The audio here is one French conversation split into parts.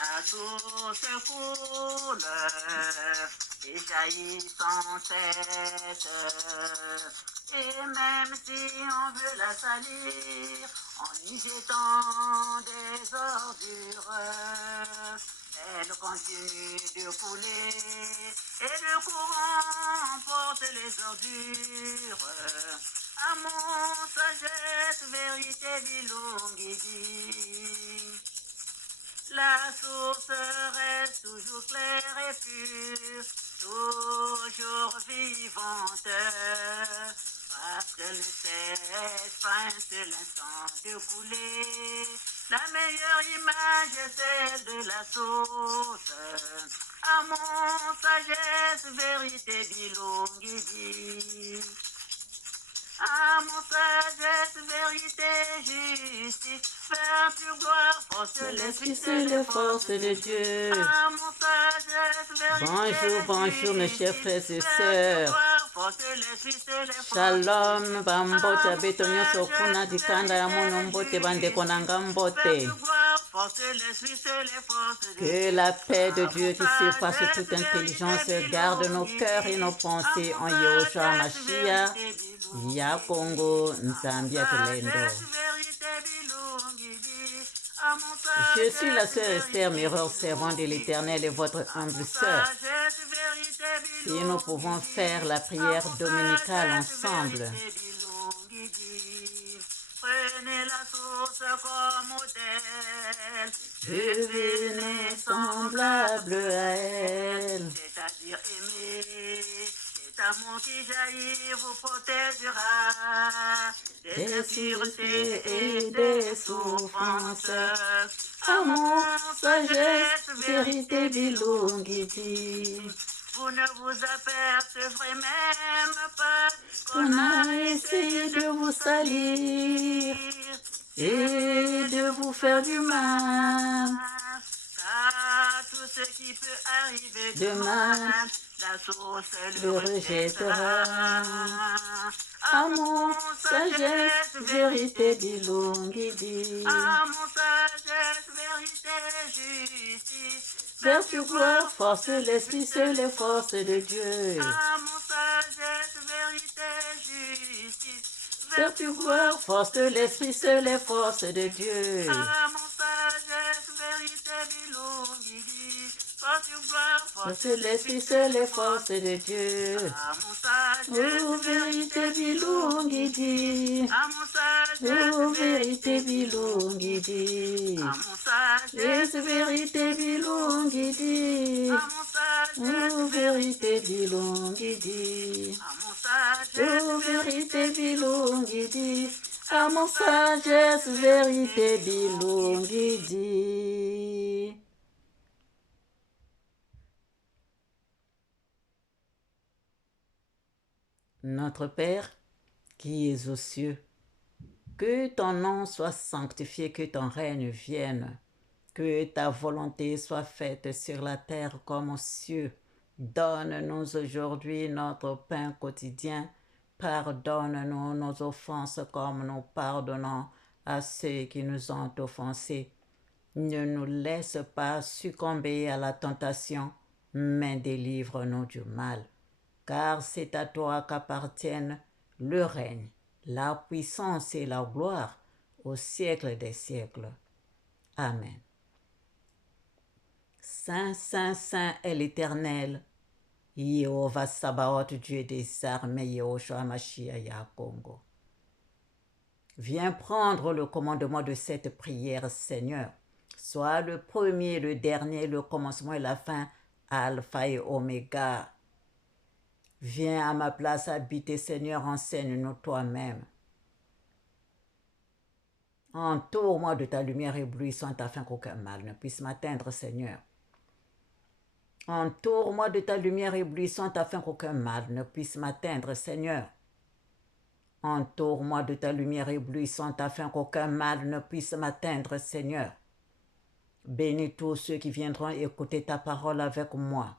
La source coule et jaillit sans cesse. Et même si on veut la salir en y jetant des ordures, elle continue de couler et le courant emporte les ordures. À mon sagesse, vérité, bilongidi. La source reste toujours claire et pure, toujours vivante, parce qu'elle ne cesse pas un seul instant de couler. La meilleure image est celle de la source. À mon sagesse, vérité, bilongidi. À mon sagesse, vérité, justice, vertu, gloire, force, l'esprit, c'est les forces de Dieu. À mon sagesse, vérité, Bonjour mes chers frères et sœurs. sœurs. Shalom, bambote betonyo sokuna dikanda ya mono mbote bandeko nanga mbote. Que la paix de Dieu qui surpasse toute intelligence garde nos cœurs et nos pensées en Yahushua Mashiach, ya Congo, Nzambia Tolendo. Je suis la sœur Esther, meilleure servante de l'Éternel et votre humble sœur. Si nous pouvons faire la prière dominicale ensemble. Prenez la source comme modèle, devenez semblable à elle. c'est-à-dire aimer. Cet amour qui jaillit vous protégera des sûretés et des souffrances. Amour, sagesse, vérité, bilongidi. Vous ne vous apercevrez même pas qu'on a essayé de vous salir et de vous faire du mal. Car tout ce qui peut arriver de mal, la source le rejettera. Amour, sagesse, vérité, bilongidi. Amour, sagesse, vérité, justice. Vertu, gloire, force, l'esprit, c'est les forces de Dieu. Amour, sagesse, vérité, justice. Vertu, gloire, force de l'esprit, c'est les forces de Dieu. Amour, sagesse, vérité, bilongidi. Vertu, gloire, Force de l'esprit, c'est les forces de Dieu. Amour, sagesse, Oh, vérité, bilongidi. Amour, sagesse, Oh, vérité, bilongidi. Amour, sagesse, Yes, vérité, bilongidi. Amour, sagesse, Oh, vérité, bilongidi. Amour, sagesse, Oh, vérité, bilongidi. À mon sagesse, vérité, bilongidi. Notre Père, qui es aux cieux, que ton nom soit sanctifié, que ton règne vienne, que ta volonté soit faite sur la terre comme aux cieux. Donne-nous aujourd'hui notre pain quotidien. Pardonne-nous nos offenses comme nous pardonnons à ceux qui nous ont offensés. Ne nous laisse pas succomber à la tentation, mais délivre-nous du mal. Car c'est à toi qu'appartiennent le règne, la puissance et la gloire au siècle des siècles. Amen. Saint, Saint, Saint est l'Éternel, Jéhovah Sabaoth, Dieu des armées, Yahushua Mashiach, ya Congo. Viens prendre le commandement de cette prière, Seigneur. Sois le premier, le dernier, le commencement et la fin, Alpha et Oméga. Viens à ma place habiter, Seigneur, enseigne-nous toi-même. Entoure-moi de ta lumière éblouissante afin qu'aucun mal ne puisse m'atteindre, Seigneur. Entoure-moi de ta lumière éblouissante afin qu'aucun mal ne puisse m'atteindre, Seigneur. Entoure-moi de ta lumière éblouissante afin qu'aucun mal ne puisse m'atteindre, Seigneur. Bénis tous ceux qui viendront écouter ta parole avec moi.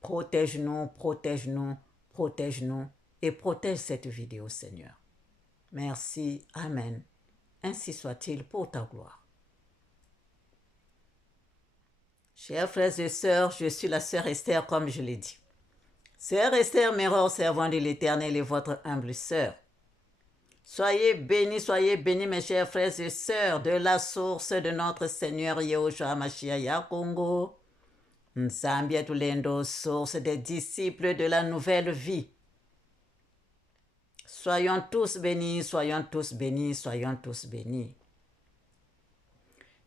Protège-nous, protège-nous, protège-nous et protège cette vidéo, Seigneur. Merci, Amen. Ainsi soit-il pour ta gloire. Chers frères et sœurs, je suis la sœur Esther, comme je l'ai dit. Sœur Esther, mère servante de l'Éternel et votre humble sœur. Soyez bénis, mes chers frères et sœurs, de la source de notre Seigneur Yahushua Mashiach Yakongo. Nzambia Tulendo, source des disciples de la nouvelle vie. Soyons tous bénis, soyons tous bénis, soyons tous bénis.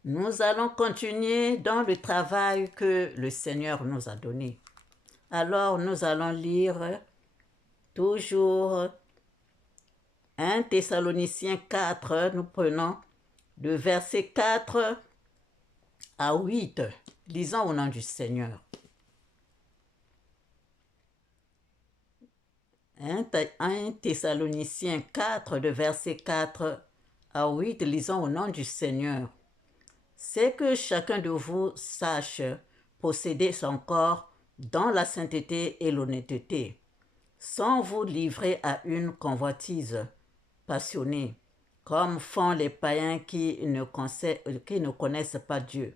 Nous allons continuer dans le travail que le Seigneur nous a donné. Alors nous allons lire toujours 1 Thessaloniciens 4, nous prenons de verset 4 à 8. Lisons au nom du Seigneur. 1 Thessaloniciens 4, de verset 4 à 8, lisons au nom du Seigneur. C'est que chacun de vous sache posséder son corps dans la sainteté et l'honnêteté, sans vous livrer à une convoitise passionnée, comme font les païens qui ne connaissent pas Dieu.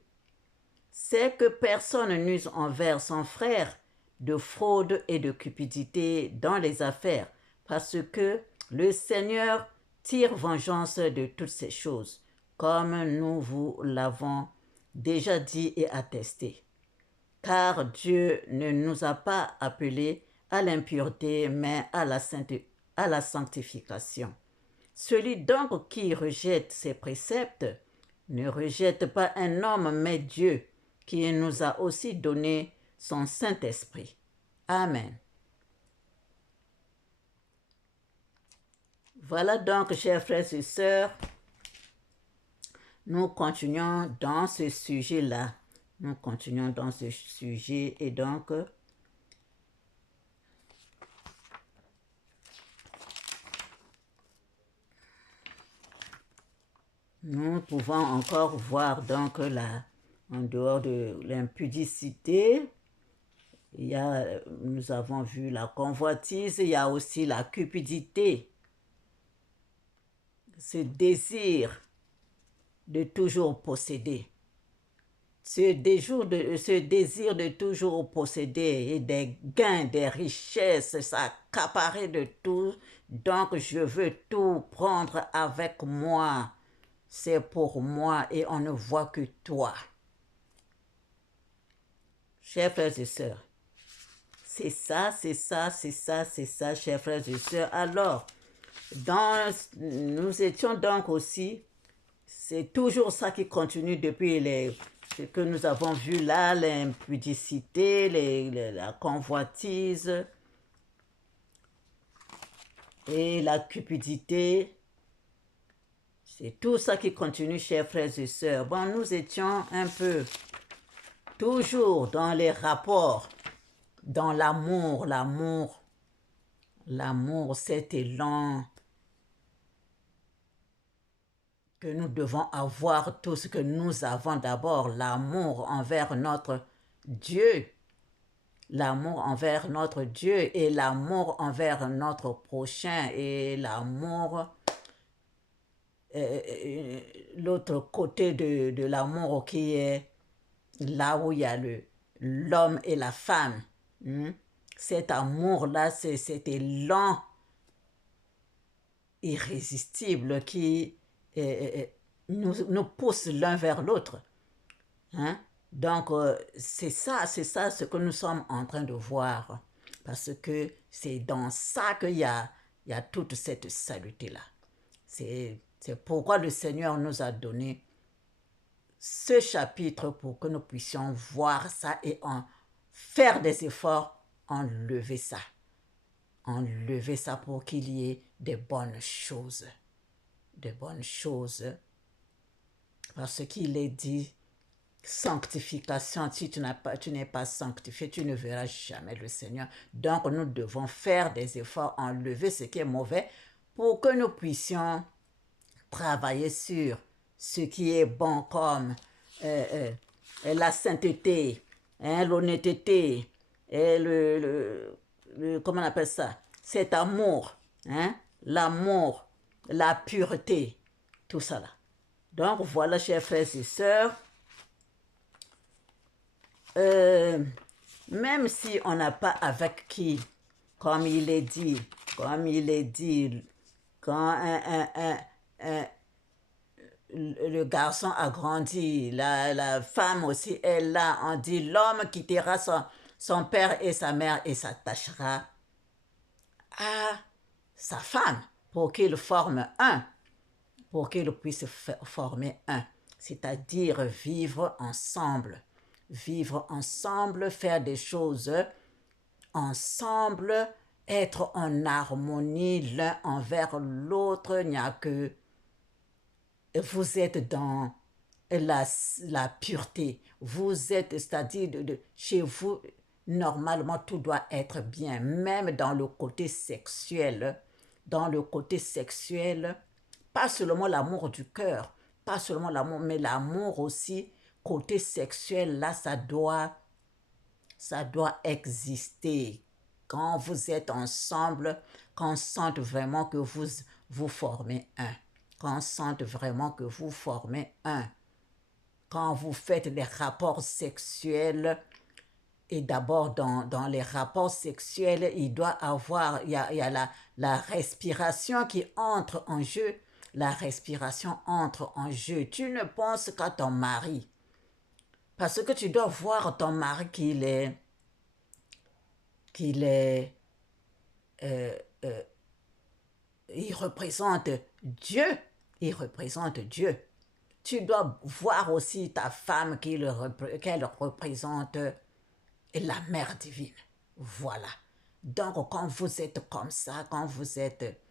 C'est que personne n'use envers son frère de fraude et de cupidité dans les affaires, parce que le Seigneur tire vengeance de toutes ces choses, comme nous vous l'avons déjà dit et attesté. Car Dieu ne nous a pas appelés à l'impureté, mais à la sanctification. Celui donc qui rejette ses préceptes ne rejette pas un homme, mais Dieu, qui nous a aussi donné son Saint-Esprit. Amen. Voilà donc, chers frères et sœurs, nous continuons dans ce sujet-là. Nous continuons dans ce sujet et donc nous pouvons encore voir donc là, en dehors de l'impudicité, nous avons vu la convoitise, il y a aussi la cupidité, ce désir de toujours posséder. Ce désir de toujours posséder et des gains, des richesses, s'accaparer de tout. Donc, je veux tout prendre avec moi. C'est pour moi et on ne voit que toi. Chers frères et sœurs, c'est ça, chers frères et sœurs. Alors, nous étions donc aussi, c'est toujours ça qui continue depuis ce que nous avons vu là, l'impudicité, la convoitise et la cupidité. C'est tout ça qui continue, chers frères et sœurs. Bon, nous étions un peu toujours dans les rapports, dans l'amour, cet élan que nous devons avoir, tout ce que nous avons d'abord, l'amour envers notre Dieu, l'amour envers notre Dieu et l'amour envers notre prochain et l'amour, l'autre côté de l'amour qui est là où il y a l'homme et la femme. Cet amour-là, c'est cet élan irrésistible qui nous pousse l'un vers l'autre. Donc, c'est ça ce que nous sommes en train de voir. Parce que c'est dans ça qu'il y a toute cette saluté-là. C'est pourquoi le Seigneur nous a donné ce chapitre pour que nous puissions voir ça et faire des efforts, enlever ça. Enlever ça pour qu'il y ait des bonnes choses. Des bonnes choses. Parce qu'il est dit, sanctification, si tu n'es pas sanctifié, tu ne verras jamais le Seigneur. Donc nous devons faire des efforts, enlever ce qui est mauvais pour que nous puissions travailler sur ce qui est bon comme la sainteté, l'honnêteté, et comment on appelle ça? Cet amour, l'amour, la pureté, tout ça là. Donc voilà, chers frères et sœurs, euh, même si on n'a pas avec qui, comme il est dit, quand le garçon a grandi, la femme aussi est là, on dit l'homme quittera son père et sa mère et s'attachera à sa femme pour qu'ils forment un, pour qu'ils puissent former un, c'est-à-dire vivre ensemble, faire des choses ensemble, être en harmonie l'un envers l'autre. Il n'y a que vous êtes dans la pureté, vous êtes, c'est-à-dire chez vous, normalement tout doit être bien, même dans le côté sexuel, pas seulement l'amour du cœur, pas seulement l'amour, mais l'amour aussi, côté sexuel, là, ça doit exister. Quand vous êtes ensemble, qu'on sente vraiment que vous formez un. Qu'on sente vraiment que vous formez un. Quand vous faites les rapports sexuels, et d'abord dans les rapports sexuels, il y a la respiration qui entre en jeu. La respiration entre en jeu. Tu ne penses qu'à ton mari. Parce que tu dois voir ton mari qu'il est, euh, euh, il représente Dieu. Il représente Dieu. Tu dois voir aussi ta femme qu'elle représente la mère divine. Voilà. Donc, quand vous êtes comme ça, quand vous êtes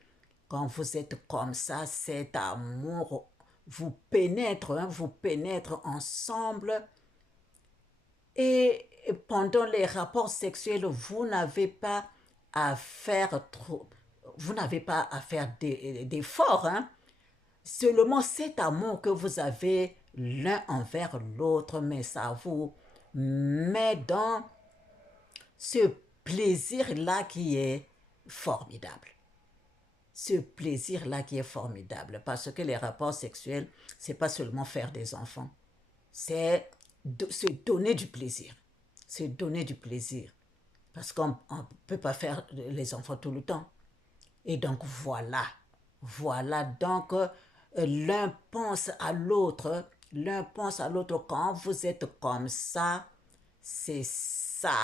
comme ça, cet amour vous pénètre ensemble. Et pendant les rapports sexuels, vous n'avez pas à faire trop, vous n'avez pas à faire d'efforts, hein. Seulement cet amour que vous avez l'un envers l'autre, mais ça vous met dans ce plaisir-là qui est formidable. Ce plaisir-là qui est formidable. Parce que les rapports sexuels, c'est pas seulement faire des enfants. C'est se donner du plaisir. Se donner du plaisir. Parce qu'on ne peut pas faire les enfants tout le temps. Et donc voilà. Voilà. Donc l'un pense à l'autre. L'un pense à l'autre. Quand vous êtes comme ça, c'est ça.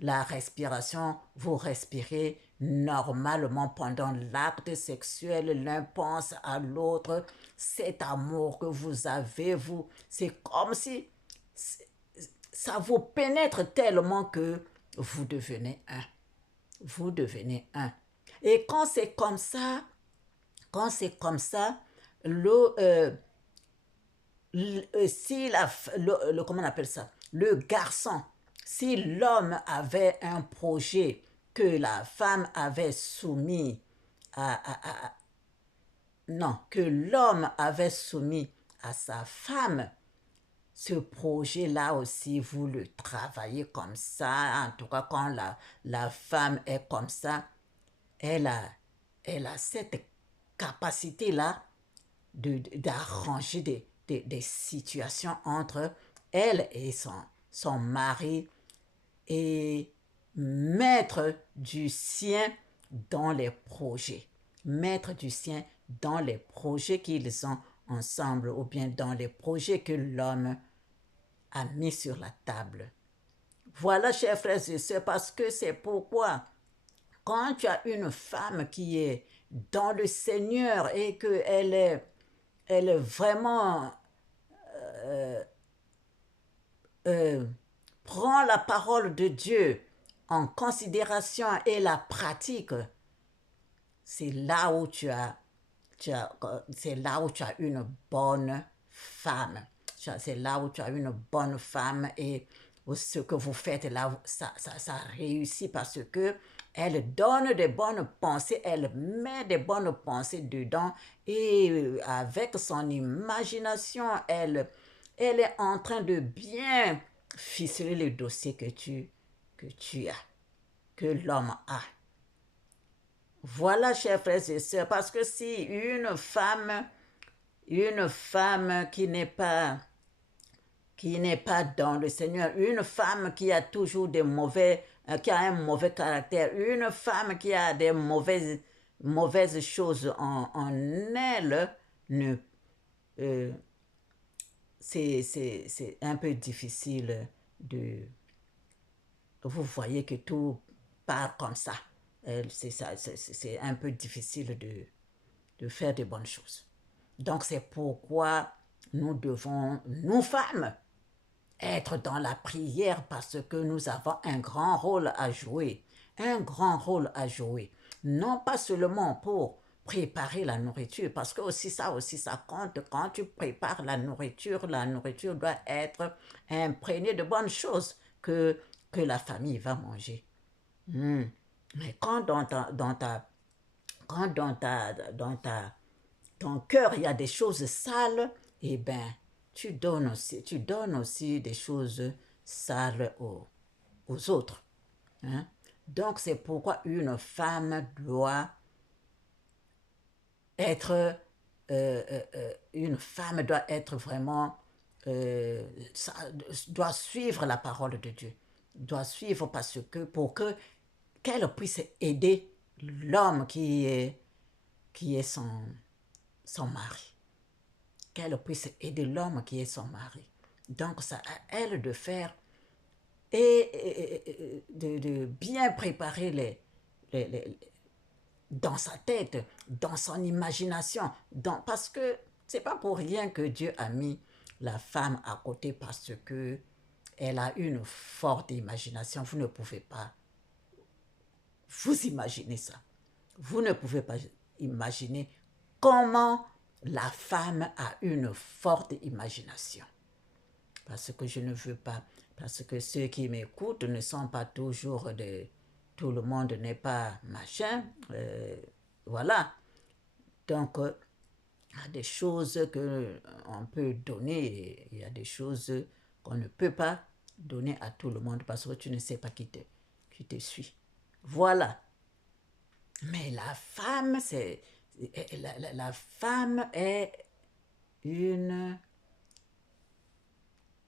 La respiration, vous respirez normalement pendant l'acte sexuel, l'un pense à l'autre, cet amour que vous avez, c'est comme si ça vous pénètre tellement que vous devenez un. Vous devenez un. Et quand c'est comme ça, le, si comment on appelle ça, le garçon, si l'homme avait un projet que la femme avait soumis non, que l'homme avait soumis à sa femme, ce projet-là aussi, vous le travaillez comme ça. En tout cas, quand la femme est comme ça, elle a, elle a cette capacité-là d'arranger des situations entre elle et son mari et mettre du sien dans les projets. Mettre du sien dans les projets qu'ils ont ensemble ou bien dans les projets que l'homme a mis sur la table. Voilà, chers frères et sœurs, parce que c'est pourquoi quand tu as une femme qui est dans le Seigneur et qu'elle elle est vraiment prend la parole de Dieu en considération et la pratique, c'est là où c'est là où tu as une bonne femme. C'est là où tu as une bonne femme et ce que vous faites là, ça réussit parce que elle donne des bonnes pensées, elle met des bonnes pensées dedans et avec son imagination, elle est en train de bien ficeler le dossier que tu as, que l'homme a. Voilà, chers frères et sœurs, parce que si une femme qui n'est pas dans le Seigneur, une femme qui a toujours qui a un mauvais caractère, une femme qui a des mauvaises choses en elle, ne, euh, c'est un peu difficile de... Vous voyez que tout part comme ça. C'est un peu difficile de faire de bonnes choses. Donc c'est pourquoi nous devons, nous femmes, être dans la prière parce que nous avons un grand rôle à jouer. Un grand rôle à jouer. Non pas seulement pour préparer la nourriture, parce que aussi ça compte. Quand tu prépares la nourriture doit être imprégnée de bonnes choses que la famille va manger. Mais quand ton cœur, il y a des choses sales, eh bien, tu donnes aussi des choses sales aux autres. Hein? Donc, c'est pourquoi une femme doit être, vraiment, doit suivre la parole de Dieu. Doit suivre parce que, qu'elle puisse aider l'homme qui est son mari. Qu'elle puisse aider l'homme qui est son mari. Donc, c'est à elle de faire et de bien préparer dans sa tête, dans son imagination. Parce que c'est pas pour rien que Dieu a mis la femme à côté parce que elle a une forte imagination. Vous ne pouvez pas vous imaginer ça. Vous ne pouvez pas imaginer comment la femme a une forte imagination. Parce que je ne veux pas, parce que ceux qui m'écoutent ne sont pas toujours tout le monde n'est pas machin, voilà. Donc, il y a des choses qu'on peut donner, il y a des choses qu'on ne peut pas donner à tout le monde parce que tu ne sais pas qui te suit. Voilà. Mais la femme, la femme est une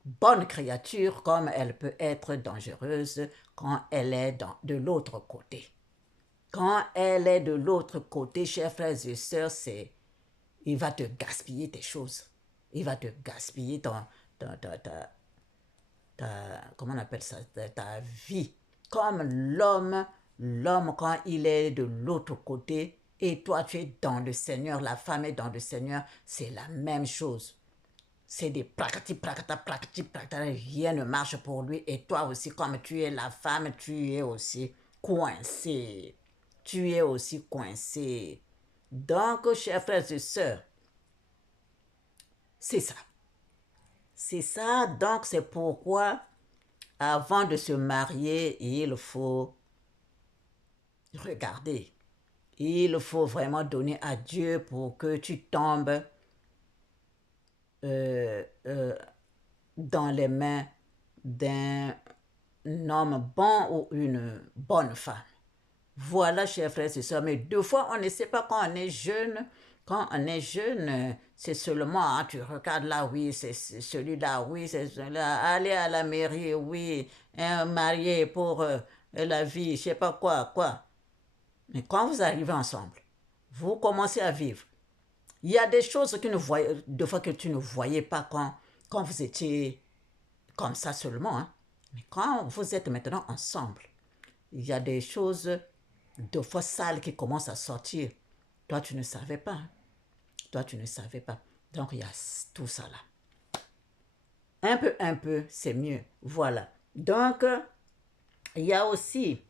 bonne créature comme elle peut être dangereuse quand elle est de l'autre côté. Quand elle est de l'autre côté, chers frères et sœurs, il va te gaspiller tes choses. Il va te gaspiller comment on appelle ça, ta vie. Comme l'homme, quand il est de l'autre côté, et toi tu es dans le Seigneur, la femme est dans le Seigneur, c'est la même chose. C'est des prakati, rien ne marche pour lui. Et toi aussi, comme tu es la femme, tu es aussi coincé. Tu es aussi coincé. Donc, chers frères et sœurs, c'est ça. C'est ça, donc c'est pourquoi, avant de se marier, il faut regarder. Il faut vraiment donner à Dieu pour que tu tombes dans les mains d'un homme bon ou une bonne femme. Voilà, chers frères et sœurs, mais deux fois, on ne sait pas quand on est jeune. Quand on est jeune, c'est seulement, hein, tu regardes là, oui, c'est celui-là, oui, c'est celui-là. Aller à la mairie, oui, marié pour la vie, je sais pas quoi. Mais quand vous arrivez ensemble, vous commencez à vivre. Il y a des choses deux fois que tu ne voyais pas quand vous étiez comme ça seulement. Hein. Mais quand vous êtes maintenant ensemble, il y a des choses deux fois sales qui commencent à sortir. Toi, tu ne savais pas. Hein. Toi, tu ne savais pas. Donc, il y a tout ça là. Un peu, c'est mieux. Voilà. Donc, il y a aussi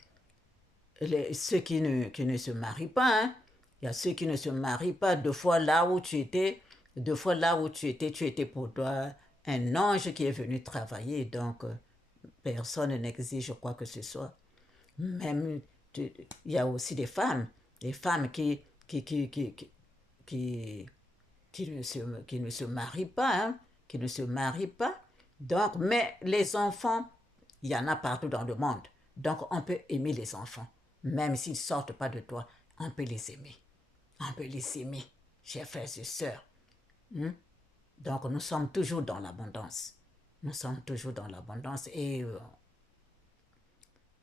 ceux qui ne se marient pas. Hein. Il y a ceux qui ne se marient pas. Deux fois là où tu étais, tu étais pour toi un ange qui est venu travailler. Donc, personne n'exige quoi que ce soit. Même, il y a aussi des femmes qui ne se marient pas, hein, qui ne se marient pas. Donc, mais les enfants, il y en a partout dans le monde. Donc, on peut aimer les enfants. Même s'ils ne sortent pas de toi, on peut les aimer. On peut les aimer, chers frères et sœurs. Donc, nous sommes toujours dans l'abondance. Nous sommes toujours dans l'abondance. Et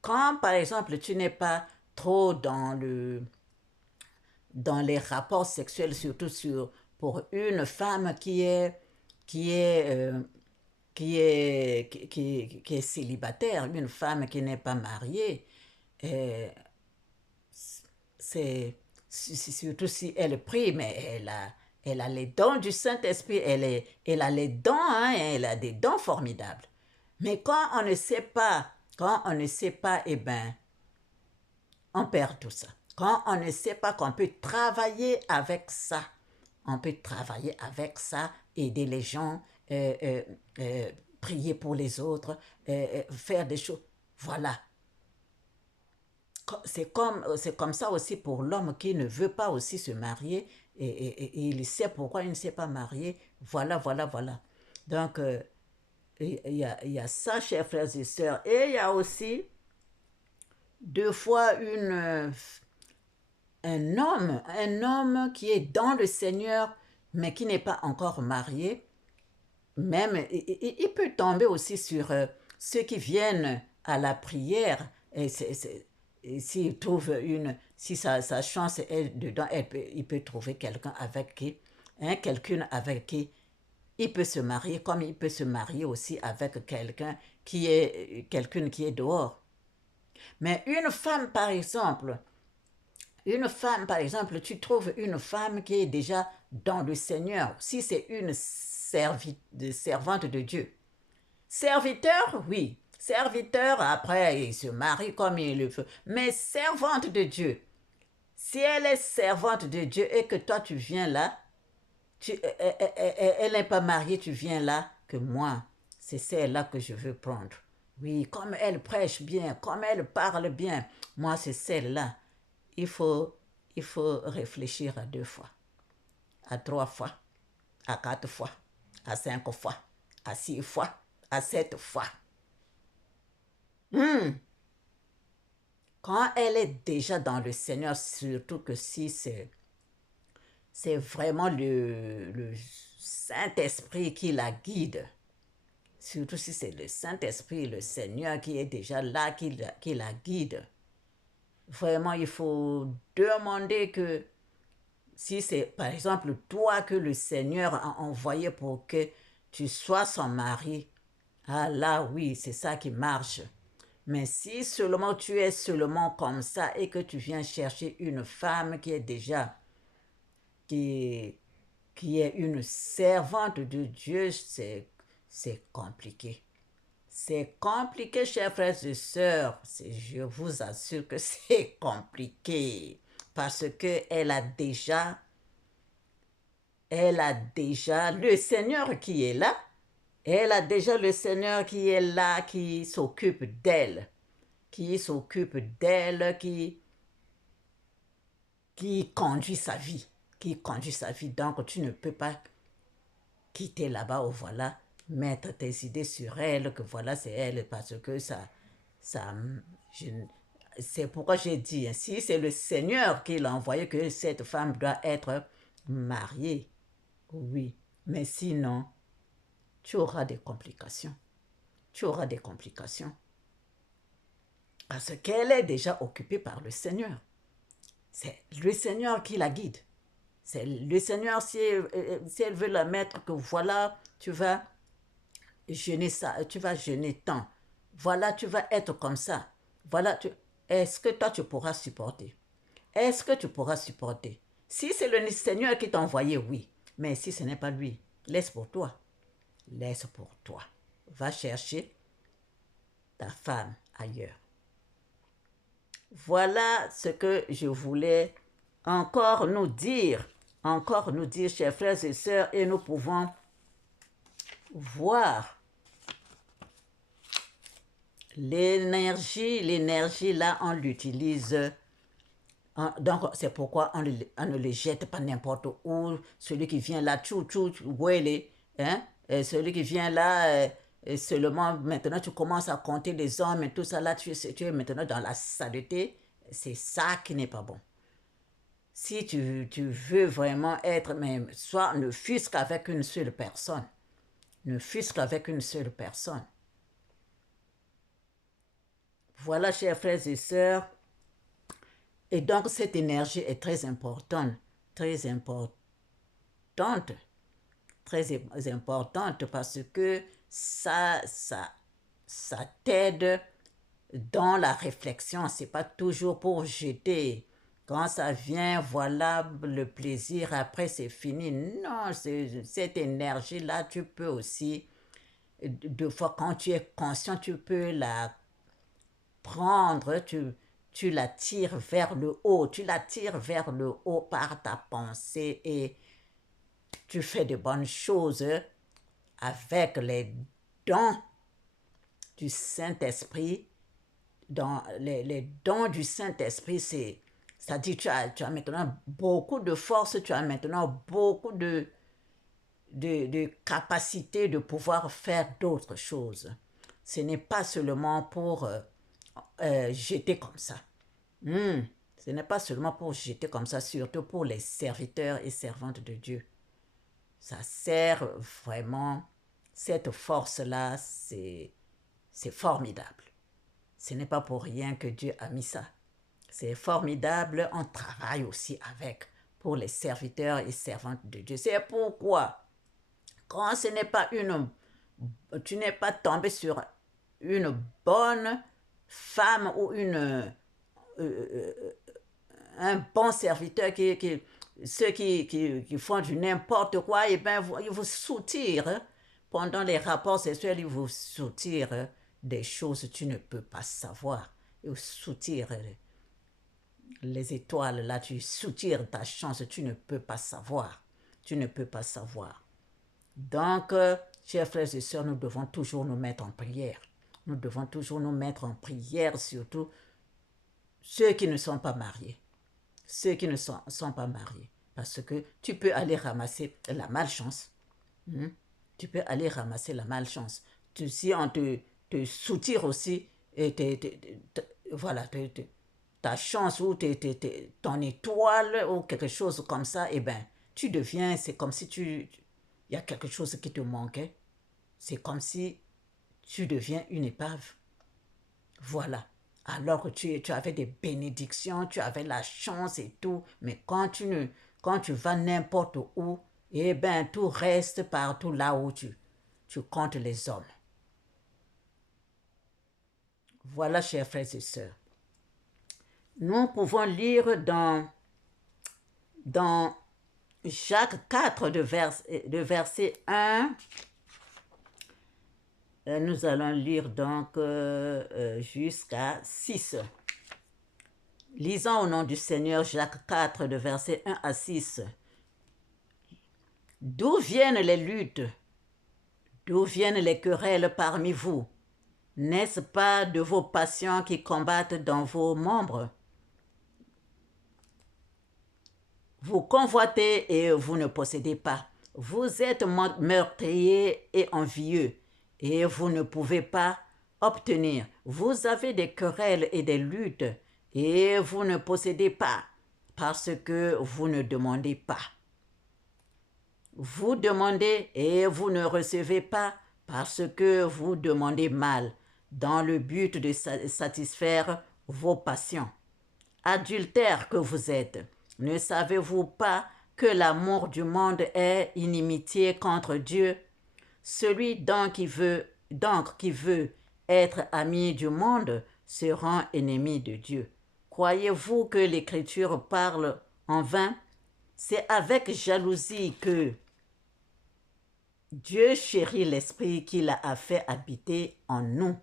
quand, par exemple, tu n'es pas trop dans les rapports sexuels, surtout pour une femme qui est, euh, qui est célibataire, une femme qui n'est pas mariée, euh, surtout si elle prie, mais elle a les dons du Saint-Esprit, elle a les dons, hein, elle a des dons formidables. Mais quand on ne sait pas, eh ben, on perd tout ça. Quand on ne sait pas qu'on peut travailler avec ça, on peut travailler avec ça, aider les gens, euh, euh, prier pour les autres, faire des choses. Voilà. C'est comme ça aussi pour l'homme qui ne veut pas aussi se marier et il sait pourquoi il ne s'est pas marié. Voilà, voilà, voilà. Donc, il y a ça, chers frères et sœurs. Et il y a aussi deux fois un homme qui est dans le Seigneur, mais qui n'est pas encore marié. Même, il peut tomber aussi sur ceux qui viennent à la prière. Et s'il trouve si sa chance est dedans, il peut trouver quelqu'un avec qui, hein, quelqu'une avec qui il peut se marier, comme il peut se marier aussi avec quelqu'une qui est dehors. Mais tu trouves une femme qui est déjà dans le Seigneur, si c'est une servante de Dieu. Serviteur, oui. Serviteur, après, il se marie comme il le veut. Mais servante de Dieu, si elle est servante de Dieu et que toi tu viens là, elle n'est pas mariée, tu viens là, que moi, c'est celle-là que je veux prendre. Oui, comme elle prêche bien, comme elle parle bien, moi c'est celle-là. Il faut, il faut réfléchir à 2 fois, à 3 fois, à 4 fois, à 5 fois, à 6 fois, à 7 fois. Quand elle est déjà dans le Seigneur, surtout que si c'est vraiment le Saint-Esprit qui la guide, surtout si c'est le Saint-Esprit, le Seigneur qui est déjà là, qui la guide, vraiment il faut demander que si c'est par exemple toi que le Seigneur a envoyé pour que tu sois son mari, ah là oui, c'est ça qui marche. Mais si seulement tu es seulement comme ça et que tu viens chercher une femme qui est déjà, qui, qui est une servante de Dieu, c'est compliqué. C'est compliqué, chers frères et sœurs. Je vous assure que c'est compliqué. Parce qu'elle a déjà le Seigneur qui est là. Elle a déjà le Seigneur qui est là, qui s'occupe d'elle. Qui conduit sa vie. Qui conduit sa vie. Donc, tu ne peux pas quitter là-bas ou voilà, mettre tes idées sur elle, que voilà, c'est elle, parce que je, c'est pourquoi j'ai dit, si c'est le Seigneur qui l'a envoyé, que cette femme doit être mariée, oui, mais sinon, tu auras des complications. Tu auras des complications. Parce qu'elle est déjà occupée par le Seigneur. C'est le Seigneur qui la guide. C'est le Seigneur, si elle veut la mettre, que voilà, tu vas jeûner ça, tu vas jeûner tant. Voilà, tu vas être comme ça. Voilà, est-ce que toi tu pourras supporter? Est-ce que tu pourras supporter? Si c'est le Seigneur qui t'a envoyé, oui. Mais si ce n'est pas lui, laisse pour toi. Laisse pour toi. Va chercher ta femme ailleurs. Voilà ce que je voulais encore nous dire, chers frères et sœurs, et nous pouvons voir l'énergie là, on l'utilise. Donc, c'est pourquoi on ne les jette pas n'importe où. Celui qui vient là, hein? Et celui qui vient là, seulement maintenant tu commences à compter les hommes et tout ça, là tu es maintenant dans la saleté. C'est ça qui n'est pas bon. Si tu veux vraiment être, mais soit ne fût-ce qu'avec une seule personne, ne fût-ce qu'avec une seule personne. Voilà, chers frères et sœurs. Et donc, cette énergie est très importante, très importante, très importante parce que ça t'aide dans la réflexion. C'est pas toujours pour jeter. Quand ça vient, voilà le plaisir, après c'est fini. Non, cette énergie-là, tu peux aussi, deux fois quand tu es conscient, tu peux la prendre, tu la tires vers le haut, tu la tires vers le haut par ta pensée et tu fais de bonnes choses avec les dons du Saint-Esprit. Dans les dons du Saint-Esprit, ça dit tu as maintenant beaucoup de force, tu as maintenant beaucoup de capacité de pouvoir faire d'autres choses. Ce n'est pas seulement pour jeter comme ça. Ce n'est pas seulement pour jeter comme ça, surtout pour les serviteurs et servantes de Dieu. Ça sert vraiment, cette force-là, c'est formidable. Ce n'est pas pour rien que Dieu a mis ça. C'est formidable, on travaille aussi avec pour les serviteurs et servantes de Dieu. C'est pourquoi, quand ce n'est pas tu n'es pas tombé sur une bonne femme ou un bon serviteur ceux qui font du n'importe quoi, et ben, ils vous soutirent. Pendant les rapports sexuels, ils vous soutirent des choses que tu ne peux pas savoir. Ils vous soutirent les étoiles, là, tu soutires ta chance, tu ne peux pas savoir. Tu ne peux pas savoir. Donc, chers frères et sœurs, nous devons toujours nous mettre en prière. Nous devons toujours nous mettre en prière, surtout ceux qui ne sont pas mariés. Ceux qui ne sont pas mariés. Parce que tu peux aller ramasser la malchance. Tu peux aller ramasser la malchance. Si on te soutire aussi, et voilà, ta chance ou ton étoile ou quelque chose comme ça, eh bien, tu deviens, c'est comme si il y a quelque chose qui te manquait. C'est comme si tu deviens une épave. Voilà. Alors que tu avais des bénédictions, tu avais la chance et tout, mais quand tu vas n'importe où, eh bien, tout reste partout là où tu comptes les hommes. Voilà, chers frères et sœurs. Nous pouvons lire dans Jacques 4, de verset 1. Nous allons lire donc jusqu'à 6. Lisons au nom du Seigneur Jacques 4, de verset 1 à 6. D'où viennent les luttes? D'où viennent les querelles parmi vous? N'est-ce pas de vos passions qui combattent dans vos membres? Vous convoitez et vous ne possédez pas. Vous êtes meurtriers et envieux et vous ne pouvez pas obtenir. Vous avez des querelles et des luttes et vous ne possédez pas parce que vous ne demandez pas. Vous demandez et vous ne recevez pas parce que vous demandez mal, dans le but de satisfaire vos passions. Adultères que vous êtes, ne savez-vous pas que l'amour du monde est inimitié contre Dieu? Celui donc qui veut être ami du monde se rend ennemi de Dieu. Croyez-vous que l'Écriture parle en vain? C'est avec jalousie que Dieu chérit l'esprit qu'il a fait habiter en nous.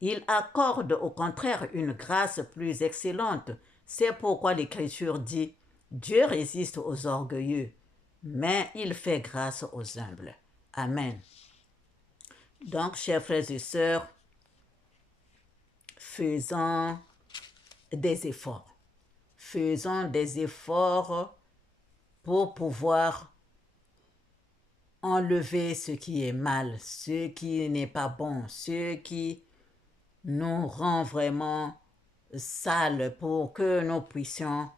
Il accorde au contraire une grâce plus excellente. C'est pourquoi l'Écriture dit « Dieu résiste aux orgueilleux, mais il fait grâce aux humbles. » Amen. Donc, chers frères et sœurs, faisons des efforts. Faisons des efforts pour pouvoir enlever ce qui est mal, ce qui n'est pas bon, ce qui nous rend vraiment sales pour que nous puissions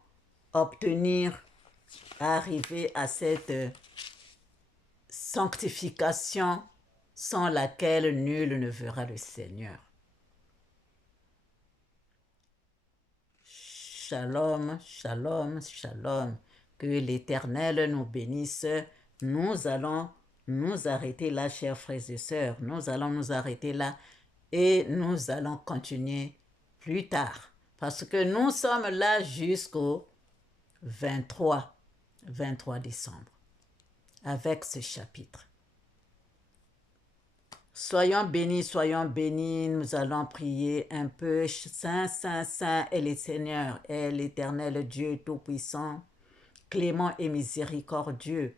arriver à sanctification sans laquelle nul ne verra le Seigneur. Shalom, shalom, shalom. Que l'Éternel nous bénisse. Nous allons nous arrêter là, chers frères et sœurs. Nous allons nous arrêter là et nous allons continuer plus tard. Parce que nous sommes là jusqu'au 23 décembre avec ce chapitre. Soyons bénis, nous allons prier un peu. Saint, Saint, Saint est le Seigneur, est l'Éternel Dieu Tout-Puissant, clément et miséricordieux.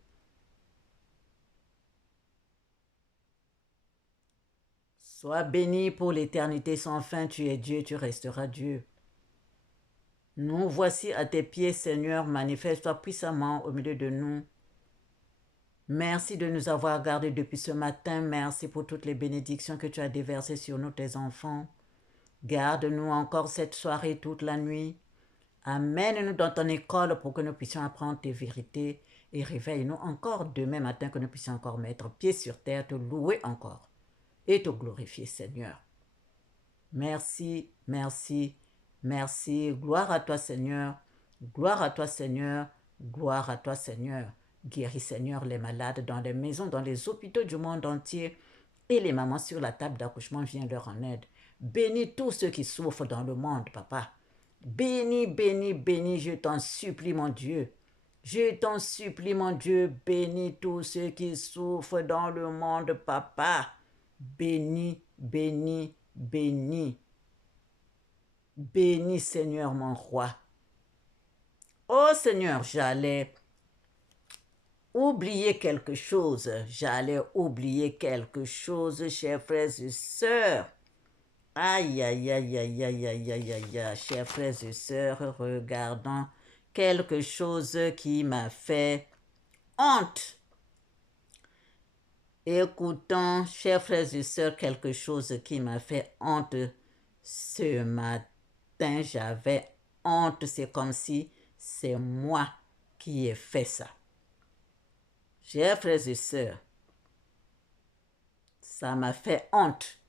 Sois béni pour l'éternité sans fin, tu es Dieu, tu resteras Dieu. Nous voici à tes pieds, Seigneur, manifeste-toi puissamment au milieu de nous. Merci de nous avoir gardés depuis ce matin. Merci pour toutes les bénédictions que tu as déversées sur nous, tes enfants. Garde-nous encore cette soirée, toute la nuit. Amène-nous dans ton école pour que nous puissions apprendre tes vérités et réveille-nous encore demain matin que nous puissions encore mettre pied sur terre, te louer encore et te glorifier, Seigneur. Merci, merci, merci. Gloire à toi, Seigneur. Gloire à toi, Seigneur. Gloire à toi, Seigneur. Guéris, Seigneur, les malades dans les maisons, dans les hôpitaux du monde entier. Et les mamans sur la table d'accouchement, viens leur en aide. Bénis tous ceux qui souffrent dans le monde, papa. Bénis, bénis, bénis, je t'en supplie, mon Dieu. Je t'en supplie, mon Dieu, bénis tous ceux qui souffrent dans le monde, papa. Bénis, bénis, bénis. Bénis, Seigneur, mon roi. Oh, Seigneur, j'allais oublier quelque chose. Chers frères et sœurs. Aïe, aïe, aïe, aïe, aïe, aïe, aïe, aïe, aïe, chers frères et sœurs, regardons quelque chose qui m'a fait honte. Écoutons, chers frères et sœurs, quelque chose qui m'a fait honte ce matin. J'avais honte, c'est comme si c'est moi qui ai fait ça. Chers frères et sœurs, ça m'a fait honte.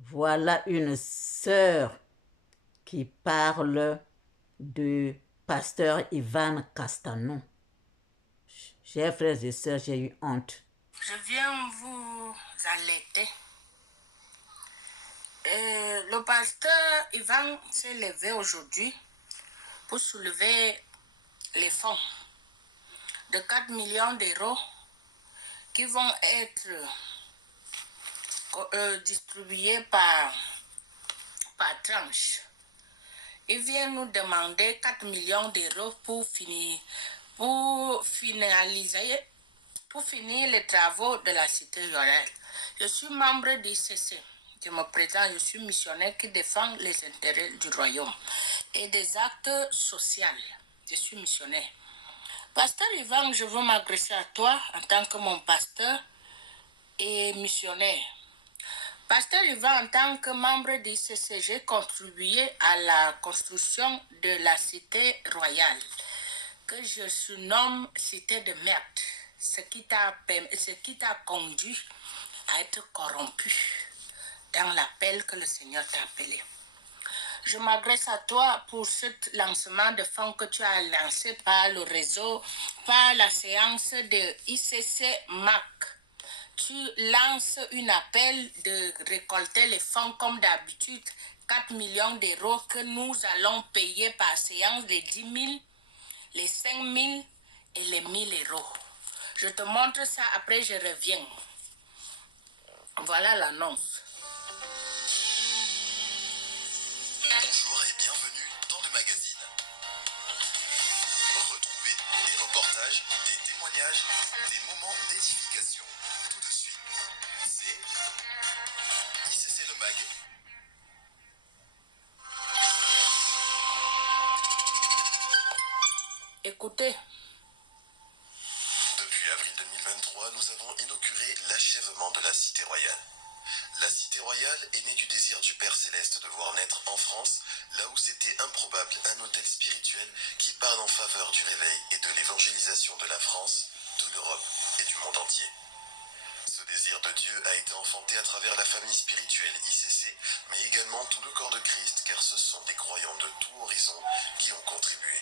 Voilà une sœur qui parle de pasteur Ivan Castano. Chers frères et sœurs, j'ai eu honte. Je viens vous alerter. Le pasteur Ivan s'est levé aujourd'hui pour soulever les fonds de 4 millions d'euros qui vont être distribués par tranche. Il vient nous demander 4 millions d'euros pour finir les travaux de la cité royale. Je suis membre du ICC. Je me présente, je suis missionnaire qui défend les intérêts du royaume et des actes sociaux. Je suis missionnaire. Pasteur Ivan, je veux m'adresser à toi en tant que mon pasteur et missionnaire. Pasteur Ivan, en tant que membre du ICC, j'ai contribué à la construction de la cité royale, que je surnomme cité de merde, ce qui t'a conduit à être corrompu dans l'appel que le Seigneur t'a appelé. Je m'adresse à toi pour ce lancement de fonds que tu as lancé par le réseau, par la séance de ICC MAC. Tu lances un appel de récolter les fonds comme d'habitude, 4 millions d'euros que nous allons payer par séance de 10 000, les 5 000 et les 1 000 euros. Je te montre ça, après je reviens. Voilà l'annonce. Bonjour et bienvenue dans le magazine. Retrouvez des reportages, des témoignages, des moments d'édification. Tout de suite, c'est ICC le Mag. Écoutez. Depuis avril 2023, nous avons inauguré l'achèvement de la Cité Royale. La Cité Royale est née du désir du Père Céleste de voir naître en France, là où c'était improbable, un hôtel spirituel qui parle en faveur du réveil et de l'évangélisation de la France l'Europe et du monde entier. Ce désir de Dieu a été enfanté à travers la famille spirituelle ICC, mais également tout le corps de Christ, car ce sont des croyants de tout horizon qui ont contribué.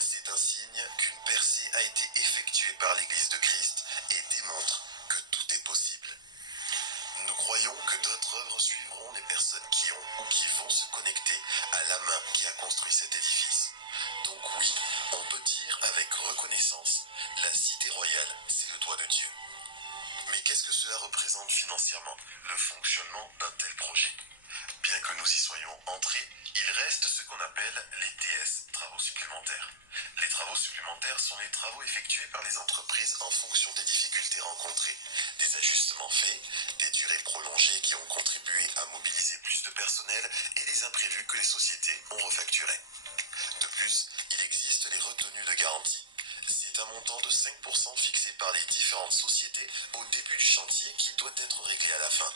C'est un signe qu'une percée a été effectuée par l'Église de Christ et démontre que tout est possible. Nous croyons que d'autres œuvres suivront les personnes qui ont ou qui vont se connecter à la main qui a construit cet édifice. Donc oui, on peut dire avec reconnaissance, la Cité Royale, c'est le doigt de Dieu. Mais qu'est-ce que cela représente financièrement, le fonctionnement d'un tel projet? Bien que nous y soyons entrés, il reste ce qu'on appelle les TS, travaux supplémentaires. Les travaux supplémentaires sont les travaux effectués par les entreprises en fonction des difficultés rencontrées, des ajustements faits, des durées prolongées qui ont contribué à mobiliser plus de personnel et des imprévus que les sociétés ont refacturés. De plus, il existe les retenues de garantie. C'est un montant de 5% fixé par les différentes sociétés au début du chantier qui doit être réglé à la fin.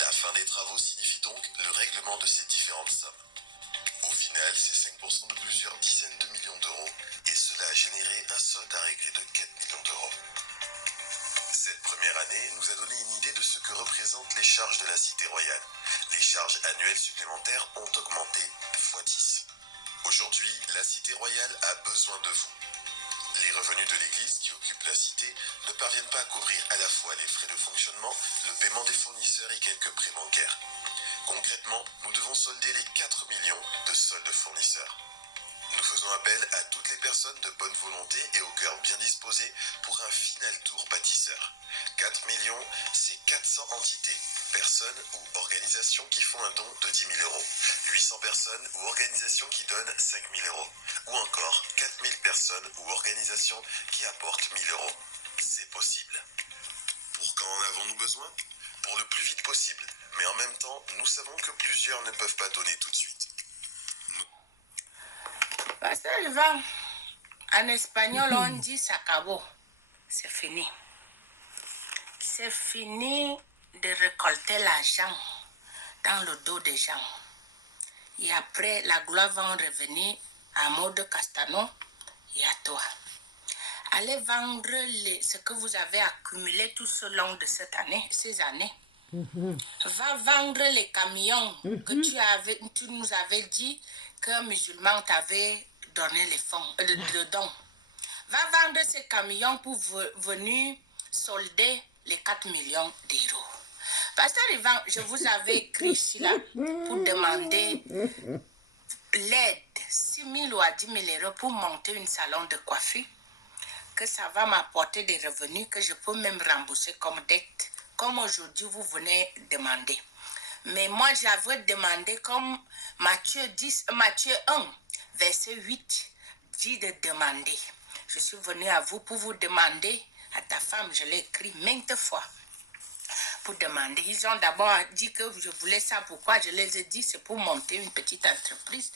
La fin des travaux signifie donc le règlement de ces différentes sommes. Au final, c'est 5% de plusieurs dizaines de millions d'euros et cela a généré un solde à régler de 4 millions d'euros. Cette première année nous a donné une idée de ce que représentent les charges de la Cité Royale. Les charges annuelles supplémentaires ont augmenté x10. Aujourd'hui, la Cité Royale a besoin de vous. Les revenus de l'Église qui occupe la cité ne parviennent pas à couvrir à la fois les frais de fonctionnement, le paiement des fournisseurs et quelques prêts bancaires. Concrètement, nous devons solder les 4 millions de soldes fournisseurs. Nous faisons appel à toutes les personnes de bonne volonté et au cœur bien disposé pour un final tour bâtisseur. 4 millions, c'est 400 entités, personnes ou organisations qui font un don de 10 000 euros, 800 personnes ou organisations qui donnent 5 000 euros, ou encore 4 000 personnes ou organisations qui apportent 1 000 euros. C'est possible. Pour quand en avons-nous besoin? Pour le plus vite possible, mais en même temps, nous savons que plusieurs ne peuvent pas donner tout de suite. Pasteur Ivan, en espagnol, on dit s'acabó. C'est fini. C'est fini de récolter l'argent dans le dos des gens. Et après, la gloire va en revenir à Maud Castano et à toi. Allez vendre ce que vous avez accumulé tout au long de ces années. Va vendre les camions que tu nous avais dit qu'un musulman t'avait donné les fonds, le don. Va vendre ces camions pour venir solder les 4 millions d'euros. Pasteur Ivan, je vous avais écrit ici là pour demander l'aide, 6 000 ou à 10 000 euros pour monter un salon de coiffure, que ça va m'apporter des revenus que je peux même rembourser comme dette, comme aujourd'hui vous venez demander. Mais moi, j'avais demandé comme Matthieu 1, verset 8, dit de demander. Je suis venue à vous pour vous demander, à ta femme, je l'ai écrit maintes fois, pour demander. Ils ont d'abord dit que je voulais ça. Pourquoi? Je les ai dit, c'est pour monter une petite entreprise.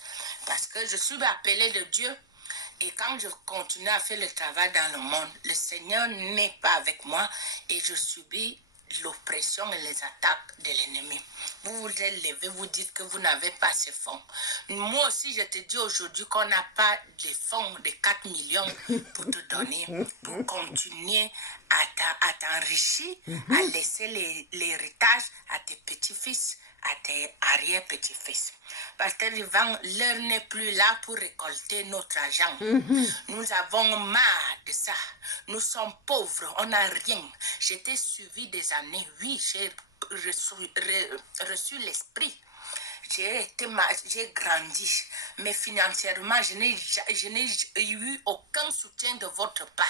Parce que je suis appelée de Dieu. Et quand je continue à faire le travail dans le monde, le Seigneur n'est pas avec moi et je subis l'oppression et les attaques de l'ennemi. Vous vous êtes levé, vous dites que vous n'avez pas ces fonds. Moi aussi, je te dis aujourd'hui qu'on n'a pas les fonds de 4 millions pour te donner, pour continuer à t'enrichir, à laisser l'héritage à tes petits-fils, à tes arrière-petits-fils. Pasteur Ivan, l'heure n'est plus là pour récolter notre argent. Nous avons marre de ça. Nous sommes pauvres, on n'a rien. J'étais suivi des années, oui, j'ai reçu l'esprit. J'ai grandi, mais financièrement, je n'ai eu aucun soutien de votre part.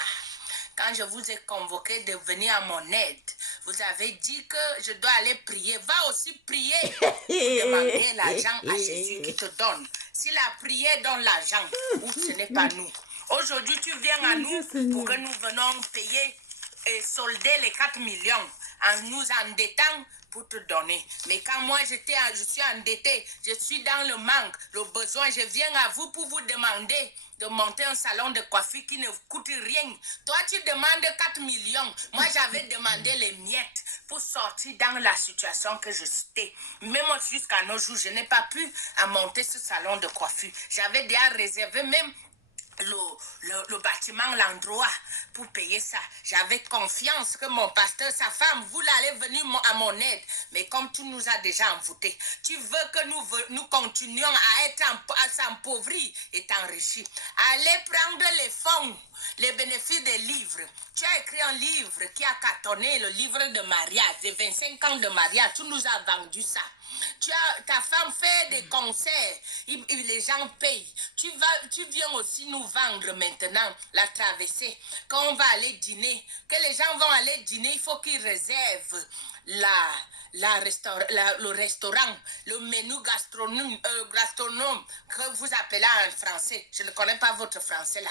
Quand je vous ai convoqué de venir à mon aide, vous avez dit que je dois aller prier. Va aussi prier pour demander l'argent à Jésus qui te donne. Si la prière donne l'argent, ou ce n'est pas nous. Aujourd'hui, tu viens à nous pour que nous venons payer et solder les 4 millions en nous endettant pour te donner. Mais quand moi je suis endetté, je suis dans le manque, le besoin, je viens à vous pour vous demander de monter un salon de coiffure qui ne coûte rien. Toi, tu demandes 4 millions. Moi, j'avais demandé les miettes pour sortir dans la situation que je j'étais. Même jusqu'à nos jours, je n'ai pas pu monter ce salon de coiffure. J'avais déjà réservé même le bâtiment, l'endroit pour payer ça. J'avais confiance que mon pasteur, sa femme, vous allez venir à mon aide. Mais comme tu nous as déjà envoûtés, tu veux que nous continuions à s'appauvrir et t'enrichir. Allez prendre les fonds, les bénéfices des livres. Tu as écrit un livre qui a cartonné, le livre de mariage, des 25 ans de mariage. Tu nous as vendu ça. Ta femme fait des concerts, les gens payent. Tu viens aussi nous vendre maintenant la traversée. Quand on va aller dîner, que les gens vont aller dîner, il faut qu'ils réservent le restaurant, le menu gastronome que vous appelez en français. Je ne connais pas votre français là.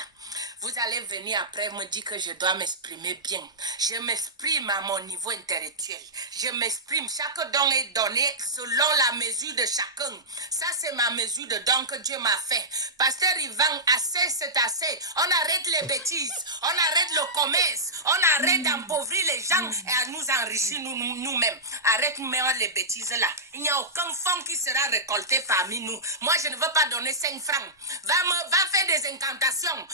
Vous allez venir après me dire que je dois m'exprimer bien. Je m'exprime à mon niveau intellectuel. Je m'exprime. Chaque don est donné selon la mesure de chacun. Ça, c'est ma mesure de don que Dieu m'a fait. Pasteur Ivan, assez, c'est assez. On arrête les bêtises. On arrête le commerce. On arrête d'appauvrir les gens et à nous enrichir nous-mêmes. Arrête-nous les bêtises là. Il n'y a aucun fonds qui sera récolté parmi nous. Moi, je ne veux pas donner 5 francs. Va faire des incantations.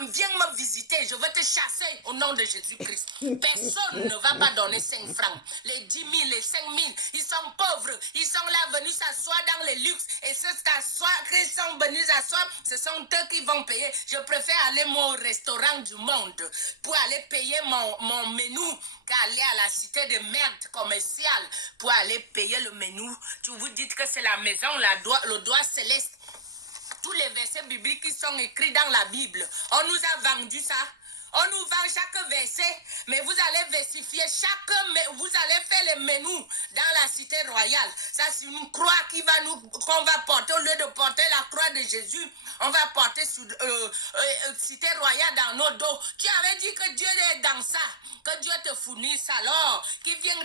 Viens me visiter. Je veux te chasser au nom de Jésus-Christ. Personne ne va pas donner 5 francs. Les 10 000, les 5 000, ils sont pauvres. Ils sont là venus s'asseoir dans les luxes. Et qu'ils sont venus s'asseoir, ce sont eux qui vont payer. Je préfère aller au restaurant du monde pour aller payer mon menu qu'aller à la cité de merde commerciale pour aller payer le menu. Tu vous dites que c'est la maison, le doigt céleste. Tous les versets bibliques qui sont écrits dans la Bible, on nous a vendu ça. On nous vend chaque verset, mais vous allez versifier vous allez faire les menus dans la cité royale. Ça, c'est une croix qu'on va porter. Au lieu de porter la croix de Jésus, on va porter cité royale dans nos dos. Tu avais dit que Dieu est dans ça, que Dieu te fournit ça. Alors, qui vient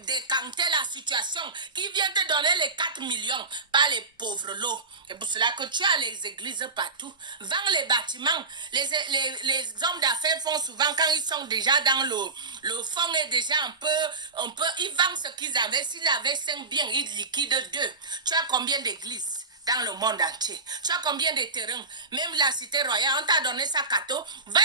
décanter la situation, qui vient te donner les 4 millions, pas les pauvres lots. C'est pour cela que tu as les églises partout. Vends les bâtiments. Les hommes d'affaires font souvent, quand ils sont déjà dans le fond est déjà un peu, ils vendent ce qu'ils avaient. S'ils avaient 5 biens, ils liquident 2. Tu as combien d'églises dans le monde entier? Tu as combien de terrains? Même la cité royale, on t'a donné ça cadeau. Va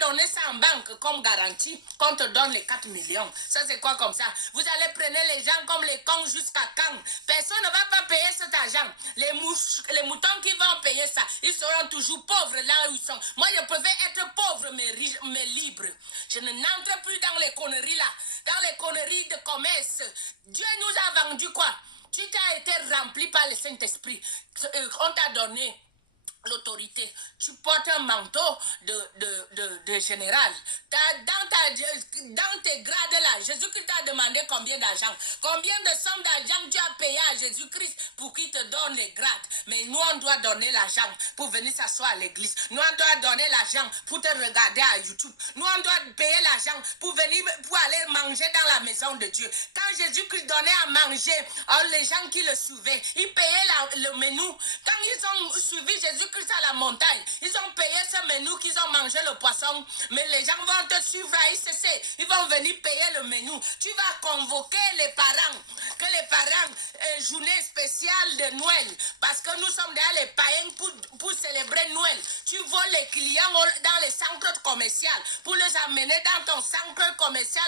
donner ça en banque comme garantie qu'on te donne les 4 millions. Ça, c'est quoi comme ça? Vous allez prendre les gens comme les cons jusqu'à quand? Personne ne va pas payer cet argent. Les moutons qui vont payer ça, ils seront toujours pauvres là où ils sont. Moi, je pouvais être pauvre mais libre. Je n'entre plus dans les conneries là. Dans les conneries de commerce. Dieu nous a vendu quoi? Tu t'as été rempli par le Saint-Esprit. On t'a donné l'autorité. Tu portes un manteau de général. Dans tes grades là, Jésus-Christ t'a demandé combien d'argent. Combien de sommes d'argent tu as payé à Jésus-Christ pour qu'il te donne les grades. Mais nous, on doit donner l'argent pour venir s'asseoir à l'église. Nous, on doit donner l'argent pour te regarder à YouTube. Nous, on doit payer l'argent pour aller manger dans la maison de Dieu. Quand Jésus-Christ donnait à manger, les gens qui le suivaient, ils payaient le menu. Quand ils ont suivi Jésus-Christ à la montagne, ils ont payé ce menu qu'ils ont mangé le poisson. Mais les gens vont te suivre à ICC. Ils vont venir payer le menu. Tu vas convoquer les parents. Que les parents, journée spéciale de Noël. Parce que nous sommes derrière les païens pour célébrer Noël. Tu voles les clients dans les centres commerciaux pour les amener dans ton centre commercial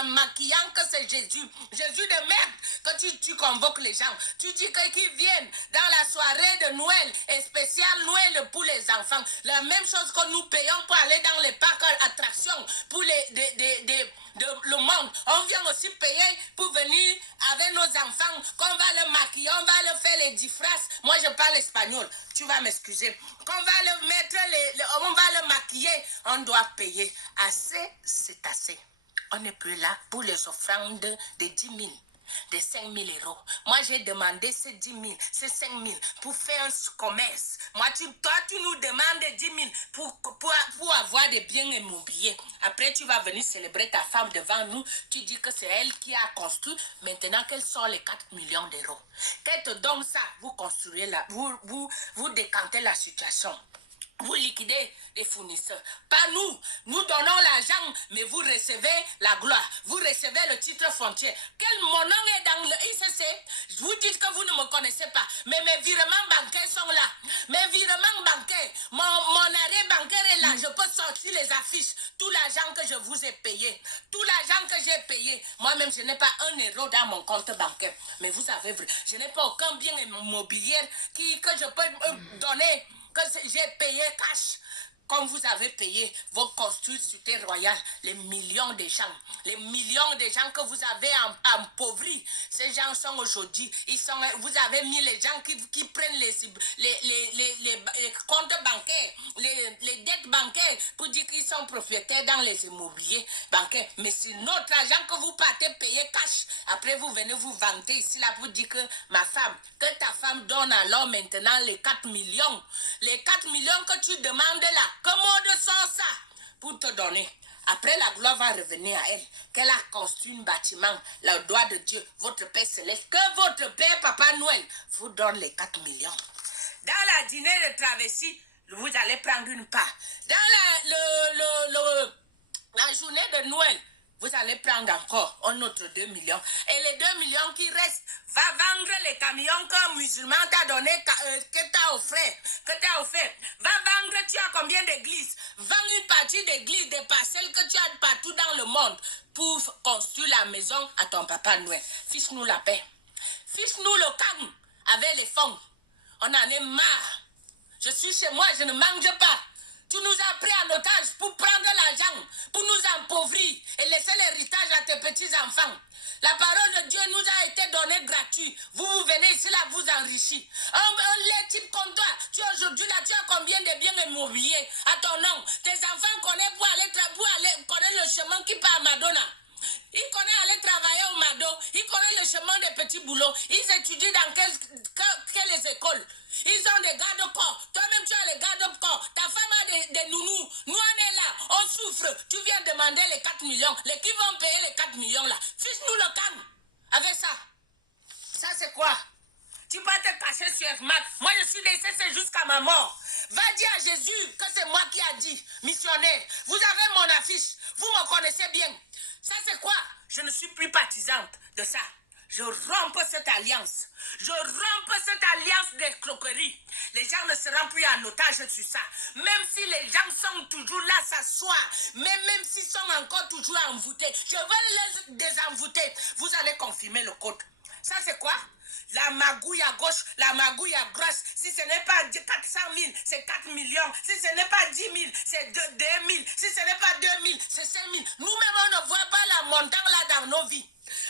en maquillant que c'est Jésus. Jésus de merde que tu convoques les gens. Tu dis qu'ils viennent dans la soirée de Noël et spécial Noël pour les enfants. La même chose que nous payons pour aller dans les parcs attractions pour le monde. On vient aussi payer pour venir avec nos enfants, qu'on va le maquiller, on va le faire les 10 phrases. Moi, je parle espagnol. Tu vas m'excuser. Qu'on va le mettre, on va le maquiller. On doit payer. Assez, c'est assez. On n'est plus là pour les offrandes de 10 000. De 5 000 euros. Moi, j'ai demandé ces 10 000, ces 5 000 pour faire un commerce. Toi, tu nous demandes 10 000 pour avoir des biens immobiliers. Après, tu vas venir célébrer ta femme devant nous. Tu dis que c'est elle qui a construit. Maintenant, quels sont les 4 millions d'euros? Qu'elle te donne ça, vous construisez vous décantez la situation. Vous liquidez les fournisseurs. Pas nous. Nous donnons l'argent l'argent, mais vous recevez la gloire. Vous recevez le titre foncier. Quel mon nom est dans le ICC? Vous dites que vous ne me connaissez pas, mais mes virements bancaires sont là. Mes virements bancaires, mon arrêt bancaire est là. Je peux sortir les affiches. Tout l'argent que je vous ai payé, tout l'argent que j'ai payé. Moi-même, je n'ai pas un euro dans mon compte bancaire. Mais vous savez, je n'ai pas aucun bien immobilier que je peux donner, que j'ai payé cash. Comme vous avez payé vos construits sur terre royale, les millions de gens que vous avez empauvris, ces gens sont aujourd'hui, vous avez mis les gens qui prennent les comptes bancaires, les dettes bancaires pour dire qu'ils sont propriétaires dans les immobiliers bancaires. Mais c'est notre argent que vous partez payer cash. Après, vous venez vous vanter ici là pour dire que ma femme, que ta femme donne alors maintenant les 4 millions. Les 4 millions que tu demandes là. Comment de sort ça pour te donner? Après, la gloire va revenir à elle. Qu'elle a construit un bâtiment, le doigt de Dieu, votre Père Céleste, que votre Père Papa Noël vous donne les 4 millions. Dans la dîner de traversée, vous allez prendre une part. Dans la journée de Noël, vous allez prendre encore un autre 2 millions. Et les 2 millions qui restent, va vendre les camions qu'un musulman t'a donné, que t'as offert. Va vendre, tu as combien d'églises? Vends une partie d'églises, des parcelles que tu as partout dans le monde pour construire la maison à ton Papa Noël. Fiche-nous la paix. Fiche-nous le calme avec les fonds. On en est marre. Je suis chez moi, je ne mange pas. Tu nous as pris en otage pour prendre l'argent, pour nous empouvrir et laisser l'héritage à tes petits-enfants. La parole de Dieu nous a été donnée gratuite. Vous venez ici là vous enrichir. Un type comme toi, tu aujourd'hui là, tu as combien de biens immobiliers à ton nom? Tes enfants connaissent pour aller connaître le chemin qui part à Madonna. Ils connaissent aller travailler au Mado. Ils connaissent le chemin des petits boulots. Ils étudient dans quelles écoles. Ils ont des gardes-corps. Toi-même, tu as les gardes-corps. Ta femme a des nounous. Nous, on est là. On souffre. Tu viens demander les 4 millions. Les qui vont payer les 4 millions là? Fiche-nous le calme. Avec ça. Ça, c'est quoi? Tu peux te cacher sur FMAC. Moi, je suis décédé jusqu'à ma mort. Va dire à Jésus que c'est moi qui a dit. Missionnaire, vous avez mon affiche. Vous me connaissez bien. Ça, c'est quoi? Je ne suis plus partisante de ça. Je romps cette alliance. Je romps cette alliance d'escroquerie. Les gens ne seront plus en otage sur ça. Même si les gens sont toujours là s'asseoir, même s'ils sont encore toujours envoûtés, je veux les désenvoûter. Vous allez confirmer le code. Ça, c'est quoi? La magouille à gauche, la magouille à droite. Si ce n'est pas 400 000, c'est 4 millions. Si ce n'est pas 10 000, c'est 2 000. Si ce n'est pas 2 000, c'est 5 000. Nous-mêmes, on ne voit pas la montagne là dans nos vies,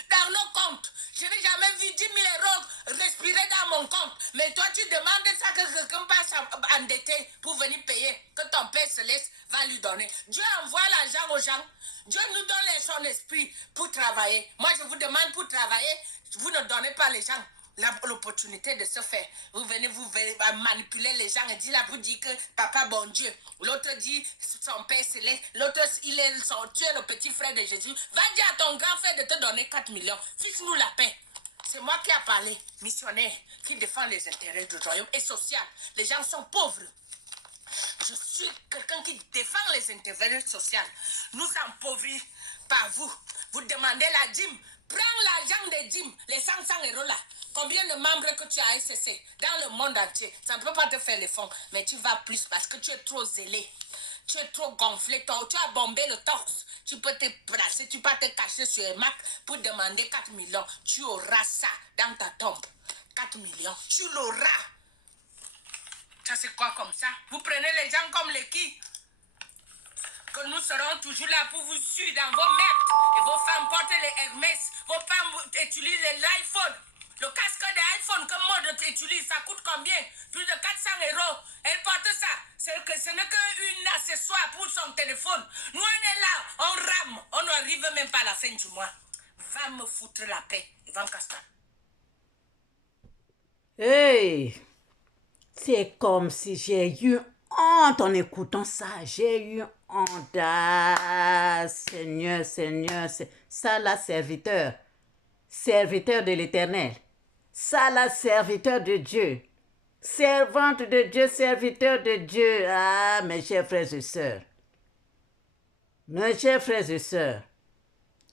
dans nos comptes. Je n'ai jamais vu 10 000 euros respirer dans mon compte. Mais toi, tu demandes ça que quelqu'un passe endetté pour venir payer, que ton Père Céleste va lui donner. Dieu envoie l'argent aux gens. Dieu nous donne son esprit pour travailler. Moi, je vous demande pour travailler, vous ne donnez pas les gens l'opportunité de se faire. Vous venez manipuler les gens et dire là, vous dites que papa bon Dieu. L'autre dit son Père Céleste. L'autre, tu es le petit frère de Jésus. Va dire à ton grand frère de te donner 4 millions. Fiche-nous la paix. C'est moi qui ai parlé, missionnaire, qui défend les intérêts du royaume et social. Les gens sont pauvres. Je suis quelqu'un qui défend les intérêts sociaux. Nous empauvrissons par vous. Vous demandez la dîme. Prends l'argent des dîmes, les 500 euros là. Combien de membres que tu as SCC dans le monde entier? Ça ne peut pas te faire les fonds, mais tu vas plus parce que tu es trop zélé. Tu es trop gonflé, tu as bombé le torse. Tu peux te placer, tu peux te cacher sur un Mac pour demander 4 millions. Tu auras ça dans ta tombe. 4 millions, tu l'auras. Ça c'est quoi comme ça? Vous prenez les gens comme les qui? Que nous serons toujours là pour vous suivre dans vos merdes. Et vos femmes portent les Hermès. Vos femmes utilisent l'iPhone. Le casque d'iPhone que mode utilise, ça coûte combien? Plus de 400 euros. Elle porte ça. Ce n'est qu'un accessoire pour son téléphone. Nous, on est là, on rame. On n'arrive même pas à la fin du mois. Va me foutre la paix, Ivan Castan. Hey! C'est comme si j'ai eu honte en écoutant ça. J'ai eu honte. Ah, Seigneur, c'est ça la serviteur de l'Éternel. Ça la serviteur de Dieu. Servante de Dieu, serviteur de Dieu. Ah, mes chers frères et sœurs. Mes chers frères et sœurs,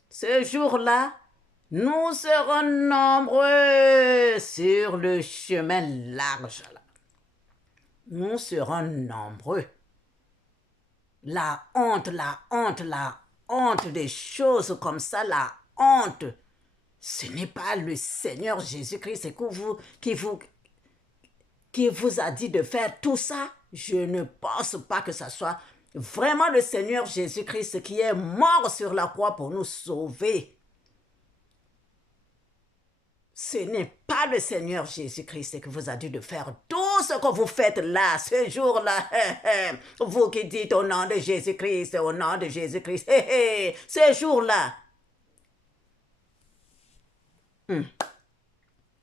ce jour-là, nous serons nombreux sur le chemin large. Nous serons nombreux. La honte des choses comme ça, la honte, ce n'est pas le Seigneur Jésus-Christ qui vous a dit de faire tout ça. Je ne pense pas que ce soit vraiment le Seigneur Jésus-Christ qui est mort sur la croix pour nous sauver. Ce n'est pas le Seigneur Jésus-Christ qui vous a dit de faire tout ce que vous faites là, ce jour-là. Vous qui dites au nom de Jésus-Christ, au nom de Jésus-Christ, ce jour-là.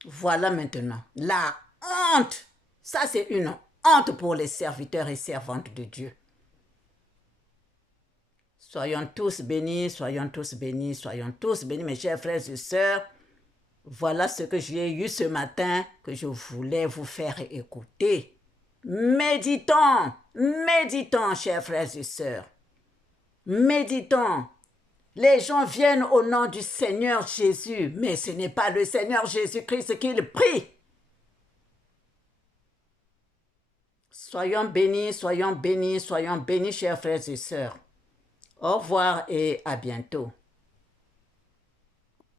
Voilà maintenant la honte. Ça, c'est une honte pour les serviteurs et servantes de Dieu. Soyons tous bénis, soyons tous bénis, soyons tous bénis, mes chers frères et sœurs. Voilà ce que j'ai eu ce matin que je voulais vous faire écouter. Méditons, méditons, chers frères et sœurs. Méditons. Les gens viennent au nom du Seigneur Jésus, mais ce n'est pas le Seigneur Jésus-Christ qu'ils prient. Soyons bénis, soyons bénis, soyons bénis, chers frères et sœurs. Au revoir et à bientôt.